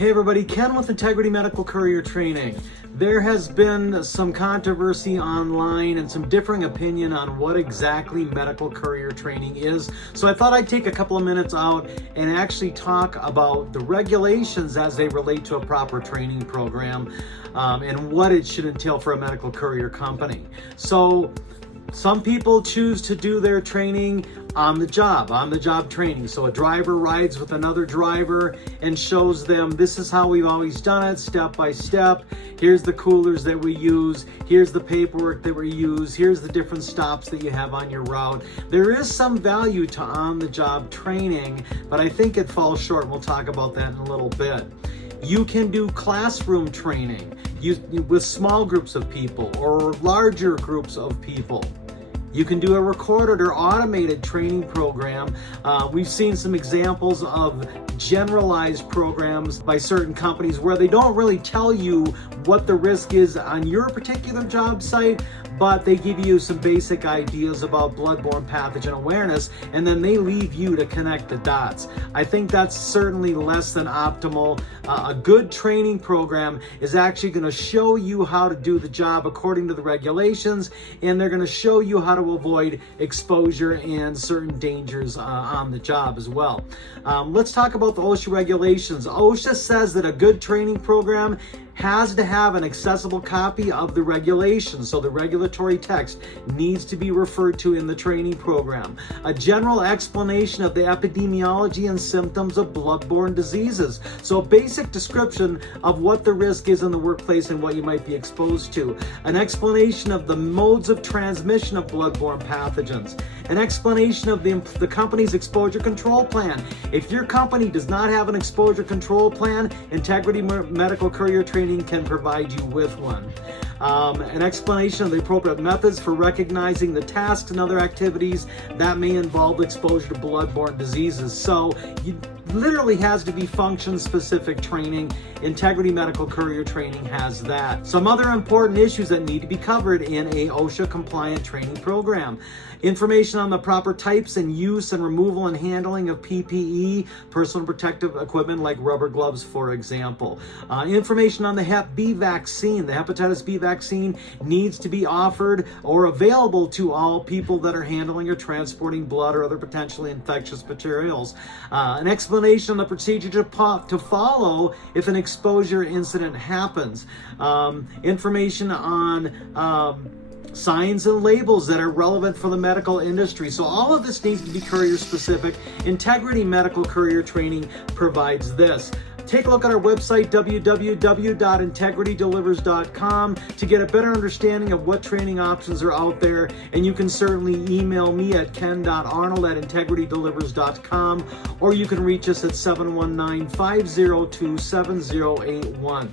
Hey everybody, Ken with Integrity Medical Courier Training. There has been some controversy online and some differing opinion on what exactly medical courier training is. So I thought I'd take a couple of minutes out and actually talk about the regulations as they relate to a proper training program and what it should entail for a medical courier company. So some people choose to do their training on the job training. So a driver rides with another driver and shows them, this is how we've always done it, step by step. Here's the coolers that we use. Here's the paperwork that we use. Here's the different stops that you have on your route. There is some value to on-the-job training, but I think it falls short. We'll talk about that in a little bit. You can do classroom training with small groups of people or larger groups of people. You can do a recorded or automated training program. We've seen some examples of generalized programs by certain companies where they don't really tell you what the risk is on your particular job site, but they give you some basic ideas about bloodborne pathogen awareness, and then they leave you to connect the dots. I think that's certainly less than optimal. A good training program is actually going to show you how to do the job according to the regulations, and they're going to show you how to avoid exposure and certain dangers on the job as well. Let's talk about the OSHA regulations. OSHA says that a good training program has to have an accessible copy of the regulations, so the regulatory text needs to be referred to in the training program. A general explanation of the epidemiology and symptoms of bloodborne diseases, so a basic description of what the risk is in the workplace and what you might be exposed to. An explanation of the modes of transmission of bloodborne pathogens. An explanation of the company's exposure control plan. If your company does not have an exposure control plan, Integrity Medical Courier Training can provide you with one. An explanation of the appropriate methods for recognizing the tasks and other activities that may involve exposure to bloodborne diseases. So you literally has to be function-specific training. Integrity Medical Courier Training has that. Some other important issues that need to be covered in a OSHA-compliant training program. Information on the proper types and use and removal and handling of PPE, personal protective equipment like rubber gloves, for example. Information on the Hep B vaccine. The hepatitis B vaccine needs to be offered or available to all people that are handling or transporting blood or other potentially infectious materials. An explanation on the procedure to follow if an exposure incident happens. Information on signs and labels that are relevant for the medical industry. So all of this needs to be courier specific. Integrity Medical Courier Training provides this. Take a look at our website, www.integritydelivers.com, to get a better understanding of what training options are out there. And you can certainly email me at ken.arnold@integritydelivers.com, or you can reach us at 719-502-7081.